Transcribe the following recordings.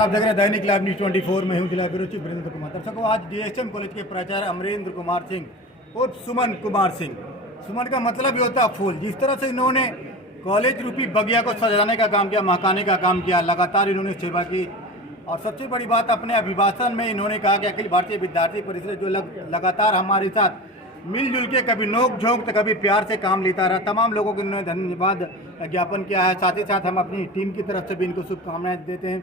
आप देख रहे हैं दैनिक लाइव न्यूज 24 में हूँ जिला ब्यूरो चीफ वीरेंद्र कुमार। दर्शकों, आज डीएसएम कॉलेज के प्राचार्य अमरेंद्र कुमार सिंह और सुमन कुमार सिंह, सुमन का मतलब ही होता है फूल, जिस तरह से इन्होंने कॉलेज रूपी बगिया को सजाने का काम किया, महकाने का काम किया, लगातार इन्होंने सेवा की। और सबसे बड़ी बात, अपने अभिभाषण में इन्होंने कहा कि अखिल भारतीय विद्यार्थी परिषद जो लगातार हमारे साथ मिलजुल के कभी नोक झोंक तो कभी प्यार से काम लेता रहा, तमाम लोगों को इन्होंने धन्यवाद ज्ञापन किया है। साथ ही साथ हम अपनी टीम की तरफ से भी इनको शुभकामनाएं देते हैं।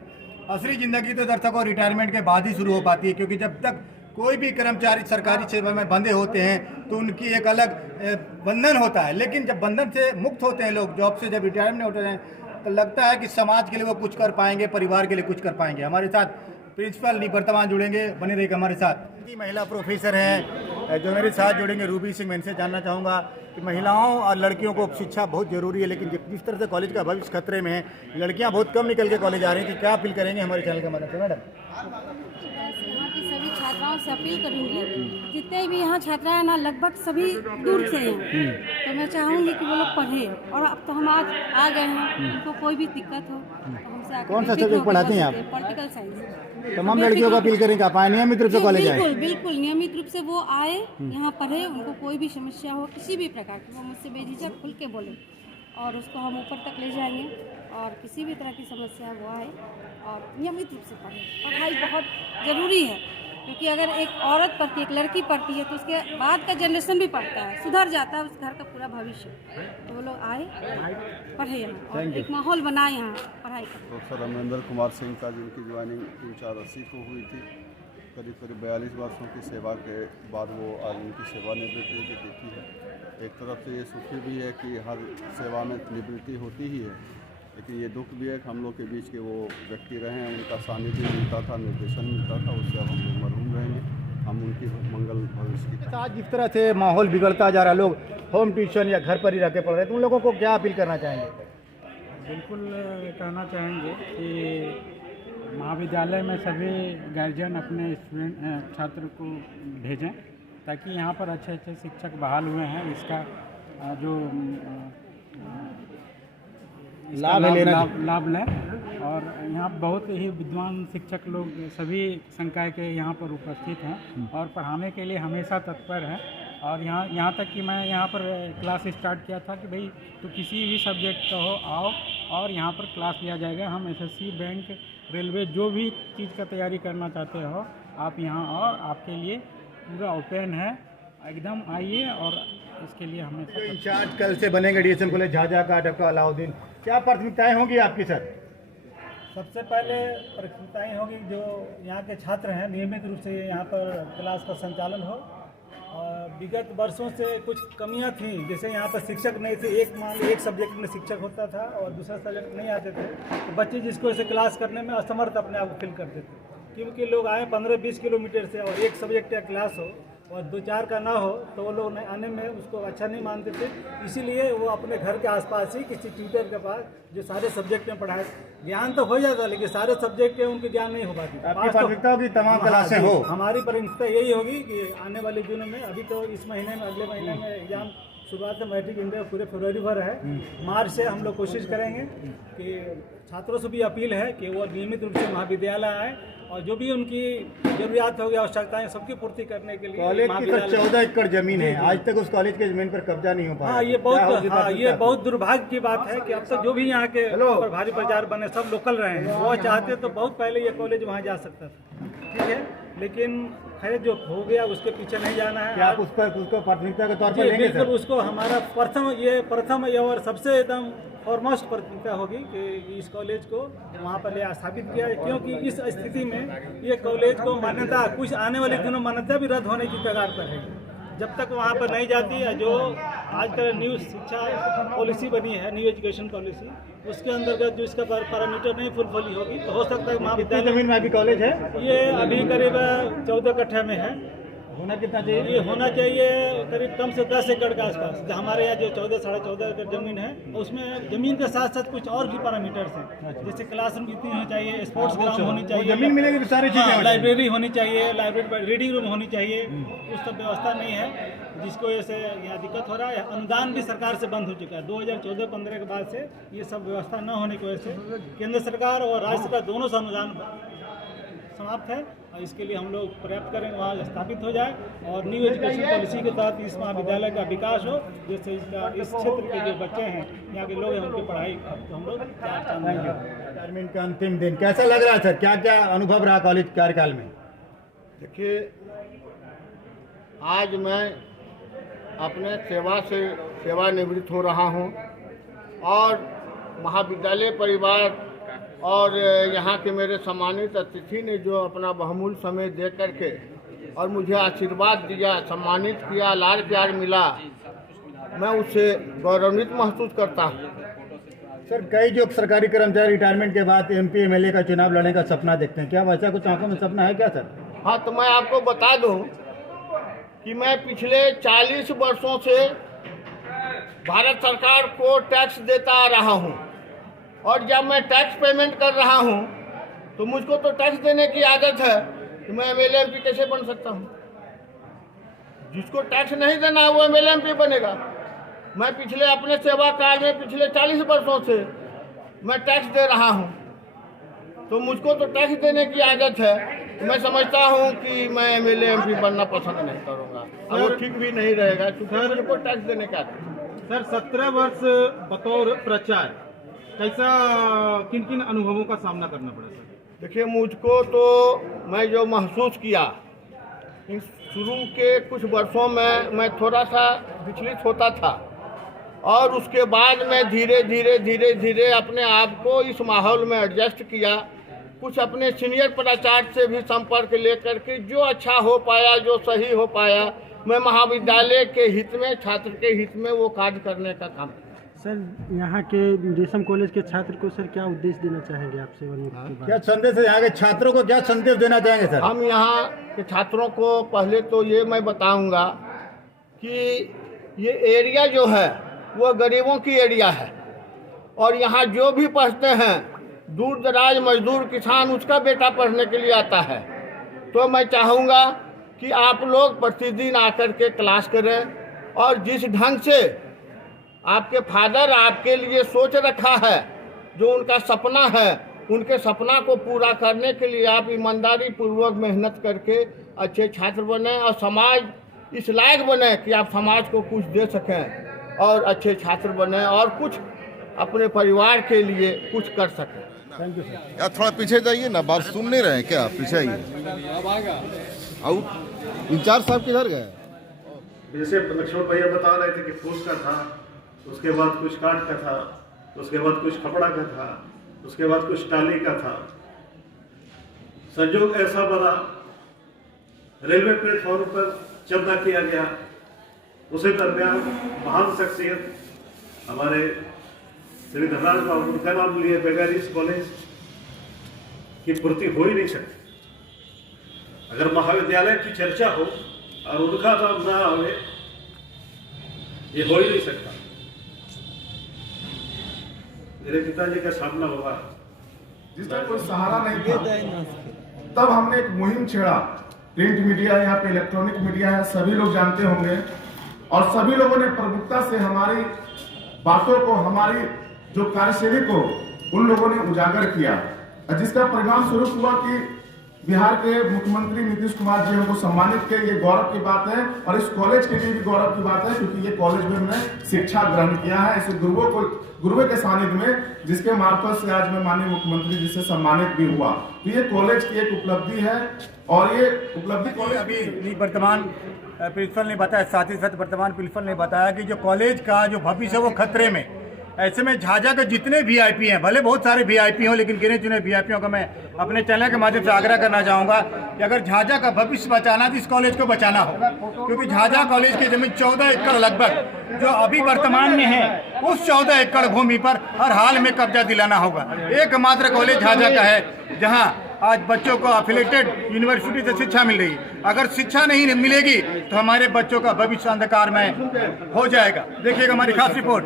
असली ज़िंदगी तो दर्शकों रिटायरमेंट के बाद ही शुरू हो पाती है, क्योंकि जब तक कोई भी कर्मचारी सरकारी सेवा में बंधे होते हैं तो उनकी एक अलग बंधन होता है। लेकिन जब बंधन से मुक्त होते हैं लोग, जॉब से जब रिटायरमेंट होते हैं, तो लगता है कि समाज के लिए वो कुछ कर पाएंगे, परिवार के लिए कुछ कर पाएंगे। हमारे साथ प्रिंसिपल निवर्तमान जुड़ेंगे, बने रहेगा हमारे साथ। महिला प्रोफेसर हैं जो मेरे साथ जुड़ेंगे, रूबी सिंह। मैं इनसे जानना चाहूँगा कि महिलाओं और लड़कियों को शिक्षा बहुत जरूरी है, लेकिन जिस तरह से कॉलेज का भविष्य खतरे में है, लड़कियां बहुत कम निकल के कॉलेज आ रही हैं, कि क्या अपील करेंगे हमारे चैनल के मदद से मैडम? यहाँ की सभी छात्राओं से अपील करूंगी, जितने भी यहाँ छात्रा है ना, लगभग सभी दूर से हैं, तो मैं चाहूँगी कि वो लोग पढ़े। और अब तो हम आज आ गए हैं, उनको कोई भी दिक्कत हो तो हमसे आकर कौन सा सब्जेक्ट पढ़ाती हैं आप? Political science. तमाम लड़कियों को अपील करें कि आप आए नियमित रूप से कॉलेज आए। बिल्कुल बिल्कुल नियमित रूप से वो आए, यहाँ पढ़े। उनको कोई भी समस्या हो, किसी भी प्रकार की, वो मुझसे बेझिझक खुल के बोले और उसको हम ऊपर तक ले जाएंगे। और किसी भी तरह की समस्या वो आए और नियमित रूप से पढ़े। पढ़ाई बहुत ज़रूरी है, क्योंकि अगर एक औरत पढ़ती है, एक लड़की पढ़ती है, तो उसके बाद का जनरेशन भी पढ़ता है, सुधर जाता है उस घर का पूरा भविष्य। तो वो लोग आए, पढ़े यहाँ और एक माहौल बनाए यहाँ पढ़ाई का। प्रोफेसर अमरेंद्र कुमार सिंह का, जिनकी ज्वाइनिंग 3/4/80 को हुई थी, करीब 42 वर्षों की सेवा के बाद वो आज उनकी सेवानिवृत्ति देखी है। एक तरफ से ये सुखी भी है कि हर सेवा में निवृत्ति होती ही है, लेकिन ये दुख भी है कि हम लोग के बीच के वो व्यक्ति रहे हैं, उनका सानिध्य मिलता था, निर्देशन मिलता था, उससे अब हम लोग मरहूम रहेंगे। हम उनकी मंगल भविष्य की। आज जिस तरह से माहौल बिगड़ता जा रहा है, लोग होम ट्यूशन या घर पर ही रह के पढ़ रहे हैं, तो उन लोगों को क्या अपील करना चाहेंगे? बिल्कुल कहना चाहेंगे कि महाविद्यालय में सभी गार्जियन अपने स्टूडेंट छात्र को भेजें, ताकि यहाँ पर अच्छे अच्छे शिक्षक बहाल हुए हैं। इसका जो लाभ लें। और यहाँ बहुत ही विद्वान शिक्षक लोग सभी संकाय के यहाँ पर उपस्थित हैं और पढ़ाने के लिए हमेशा तत्पर हैं। और यहाँ तक कि मैं यहाँ पर क्लास स्टार्ट किया था कि भाई तो किसी भी सब्जेक्ट का हो, आओ और यहाँ पर क्लास लिया जाएगा। हम एसएससी, बैंक, रेलवे, जो भी चीज़ का तैयारी करना चाहते हो आप यहाँ आओ, आपके लिए पूरा ओपन है, एकदम आइए। और इसके लिए हमें इंचार्ज कल से बनेंगे डीएसएम कॉलेज झाझा का, डॉक्टर अलाउद्दीन, क्या प्राथमिकताएं होंगी आपकी सर? सबसे पहले प्राथमिकताएं होगी जो यहाँ के छात्र हैं, नियमित रूप से यहाँ पर क्लास का संचालन हो। और विगत वर्षों से कुछ कमियां थी, जैसे यहाँ पर शिक्षक नहीं थे, एक सब्जेक्ट में शिक्षक होता था और दूसरा सब्जेक्ट नहीं आते थे, तो बच्चे जिसको ऐसे क्लास करने में असमर्थ अपने आप को फील करते थे, क्योंकि लोग आए 15-20 किलोमीटर से और एक सब्जेक्ट का क्लास हो और 2-4 का ना हो तो वो लोग आने में उसको अच्छा नहीं मानते थे। इसीलिए वो अपने घर के आसपास ही किसी ट्यूटर के पास जो सारे सब्जेक्ट में पढ़ाए, ज्ञान तो हो जाता, लेकिन सारे सब्जेक्ट के उनके ज्ञान नहीं हो पाती। प्राथमिकता होगी तमाम क्लासें हो। हमारी प्राथमिकता यही होगी कि आने वाले दिनों में, अभी तो इस महीने में, अगले महीने में एग्जाम शुरुआत है, मैट्रिक इंटर पूरे फरवरी भर है। मार्च से हम लोग कोशिश करेंगे कि छात्रों से भी अपील है कि वो नियमित रूप से महाविद्यालय आए और जो भी उनकी जरूरियात होगी, आवश्यकताएं, सबकी पूर्ति करने के लिए। कॉलेज की तो 14 एकड़ जमीन है, आज तक उस कॉलेज के जमीन पर कब्जा नहीं हो पाया। हाँ, ये बहुत दुर्भाग्य की बात है कि अब तक जो भी यहाँ के भारी प्रचार बने सब लोकल रहे हैं। वो चाहते तो बहुत पहले ये कॉलेज वहाँ जा सकता था, ठीक है, लेकिन खैर जो हो गया उसके पीछे नहीं जाना है। क्या आप उस पर उसको प्राथमिकता के तौर पर लेंगे? बिल्कुल, उसको हमारा प्रथम और सबसे एकदम फॉरमोस्ट प्राथमिकता होगी कि इस कॉलेज को वहाँ पर ले स्थापित किया जाए, क्योंकि इस स्थिति में ये कॉलेज को मान्यता, कुछ आने वाले दिनों मान्यता भी रद्द होने की कगार पर है। जब तक वहाँ पर नहीं जाती है, जो आजकल न्यू शिक्षा पॉलिसी बनी है, न्यू एजुकेशन पॉलिसी, उसके अंतर्गत जो इसका पैरामीटर नहीं फुलफिल होगी तो हो सकता है महाविद्यालय जमीन में अभी कॉलेज है। ये अभी करीब 14 कट्ठे में है। होना कितना चाहिए? ये होना चाहिए करीब कम से 10 एकड़ के आसपास। हमारे यहाँ जो 14-14.5 एकड़ जमीन है, उसमें जमीन के साथ साथ कुछ और भी पैरामीटर्स हैं, जैसे क्लासरूम कितनी होनी चाहिए, स्पोर्ट्स ग्राउंड होनी चाहिए, जमीन मिलेगी तो सारी चीजें, लाइब्रेरी होनी चाहिए, लाइब्रेरी रीडिंग रूम होनी चाहिए, उस सब व्यवस्था नहीं है। जिसको वजह से यहाँ दिक्कत हो रहा है। अनुदान भी सरकार से बंद हो चुका है 2014-15 के बाद से। ये सब व्यवस्था न होने की वजह से केंद्र सरकार और राज्य सरकार दोनों से अनुदान समाप्त है, और इसके लिए हम लोग प्रयास करें वहाँ स्थापित हो जाए और न्यू एजुकेशन पॉलिसी के तहत इस महाविद्यालय का विकास हो, जिससे इस क्षेत्र के जो बच्चे हैं, यहाँ के लोग हैं, उनकी पढ़ाई तो हम लोग चाहेंगे। रिटायरमेंट का अंतिम दिन कैसा लग रहा है सर? क्या क्या अनुभव रहा कॉलेज कार्यकाल में? देखिए, आज मैं अपने सेवानिवृत्त हो रहा हूँ और महाविद्यालय परिवार और यहाँ के मेरे सम्मानित अतिथि ने जो अपना बहुमूल्य समय दे करके और मुझे आशीर्वाद दिया, सम्मानित किया, लाड़ प्यार मिला, मैं उससे गौरवान्वित महसूस करता हूँ। सर, कई जो सरकारी कर्मचारी रिटायरमेंट के बाद MP MLA का चुनाव लड़ने का सपना देखते हैं, क्या वैसा कुछ आंखों में सपना है क्या सर? हाँ, तो मैं आपको बता दूं कि मैं पिछले 40 वर्षों से भारत सरकार को टैक्स देता आ रहा हूं, और जब मैं टैक्स पेमेंट कर रहा हूं तो मुझको तो टैक्स देने की आदत है, तो मैं MLA MP कैसे बन सकता हूं? जिसको टैक्स नहीं देना है वो MLA MP बनेगा। मैं पिछले अपने सेवा काल में पिछले 40 वर्षों से मैं टैक्स दे रहा हूं, तो मुझको तो टैक्स देने की आदत है। मैं समझता हूं कि मैं MLA MP बनना पसंद नहीं करूंगा, और वो ठीक भी नहीं रहेगा क्योंकि मुझको टैक्स देने का आदत है। सर, 17 वर्ष बतौर प्राचार्य कैसा, किन किन अनुभवों का सामना करना पड़ा सर? देखिए, मुझको तो मैं जो महसूस किया इन शुरू के कुछ वर्षों में मैं थोड़ा सा विचलित होता था, और उसके बाद मैं धीरे धीरे अपने आप को इस माहौल में एडजस्ट किया। कुछ अपने सीनियर प्राचार्य से भी संपर्क लेकर के जो अच्छा हो पाया, जो सही हो पाया, मैं महाविद्यालय के हित में, छात्र के हित में वो कार्य करने का काम। सर, यहाँ के रेशम कॉलेज के छात्र को सर क्या उद्देश्य देना चाहेंगे आप सेवानिवृत्ति के बाद? क्या संदेश है यहाँ के छात्रों को, क्या संदेश देना चाहेंगे सर? हम यहाँ के छात्रों को पहले तो ये मैं बताऊंगा कि ये एरिया जो है वो गरीबों की एरिया है, और यहाँ जो भी पढ़ते हैं, दूर दराज मजदूर किसान, उसका बेटा पढ़ने के लिए आता है। तो मैं चाहूँगा कि आप लोग प्रतिदिन आकर के क्लास करें, और जिस ढंग से आपके फादर आपके लिए सोच रखा है, जो उनका सपना है, उनके सपना को पूरा करने के लिए आप ईमानदारी पूर्वक मेहनत करके अच्छे छात्र बने और समाज इस लायक बने कि आप समाज को कुछ दे सकें, और अच्छे छात्र बने और कुछ अपने परिवार के लिए कुछ कर सकें। Thank you sir. यार थोड़ा पीछे जाइए ना, बात सुन नहीं रहे हैं क्या? पीछे आइए। और इंचार्ज साहब किधर गए? जैसे लक्ष्मण भैया बता रहे थे कि फूस का था, उसके बाद कुछ काठ का था, उसके बाद कुछ कपड़ा का था, उसके बाद कुछ टाली का था। संयोग ऐसा बना, रेलवे प्लेटफॉर्म पर चंदा किया गया। उसी दरमियान महान शख्सियत हमारे श्री धनराज बाबू उनका नाम लिए बगैर इस कॉलेज की पूर्ति हो ही नहीं सकती। अगर महाविद्यालय की चर्चा हो और उनका नाम ना आवे, ये हो ही नहीं सकता। मेरे पिताजी का सामना होगा, जिसका कोई सहारा नहीं था, तब हमने एक मुहिम छेड़ा। प्रिंट मीडिया है, यहाँ पे इलेक्ट्रॉनिक मीडिया है, सभी लोग जानते होंगे, और सभी लोगों ने प्रमुखता से हमारी बातों को, हमारी जो कार्यशैली को उन लोगों ने उजागर किया, जिसका परिणाम स्वरूप हुआ कि बिहार के मुख्यमंत्री नीतीश कुमार जी हमको सम्मानित किए। ये गौरव की बात है, और इस कॉलेज के लिए भी गौरव की बात है, क्योंकि ये कॉलेज में हमने शिक्षा ग्रहण किया है इस गुरुओं के सानिध्य में, जिसके मार्फत से आज मैं माननीय मुख्यमंत्री जी से सम्मानित भी हुआ। तो ये कॉलेज की एक उपलब्धि है, और ये उपलब्धि कॉलेज अभी वर्तमान प्रिंसिपल ने बताया, साथ ही साथ वर्तमान प्रिंसिपल ने बताया कि जो कॉलेज का जो भविष्य है वो खतरे में। ऐसे में झाझा के जितने VIP हैं, भले बहुत सारे VIP हों, लेकिन गिने चुने VIPों का मैं अपने चैनल के माध्यम से आग्रह करना चाहूँगा कि अगर झाझा का भविष्य बचाना तो इस कॉलेज को बचाना होगा, क्योंकि झाझा कॉलेज की जमीन 14 एकड़ लगभग जो अभी वर्तमान में है, उस 14 एकड़ भूमि पर हर हाल में कब्जा दिलाना होगा। एकमात्र कॉलेज झाझा का है जहाँ आज बच्चों को एफिलेटेड यूनिवर्सिटी से शिक्षा मिल रही है। अगर शिक्षा नहीं मिलेगी तो हमारे बच्चों का भविष्य अंधकार में हो जाएगा। देखिएगा हमारी खास रिपोर्ट।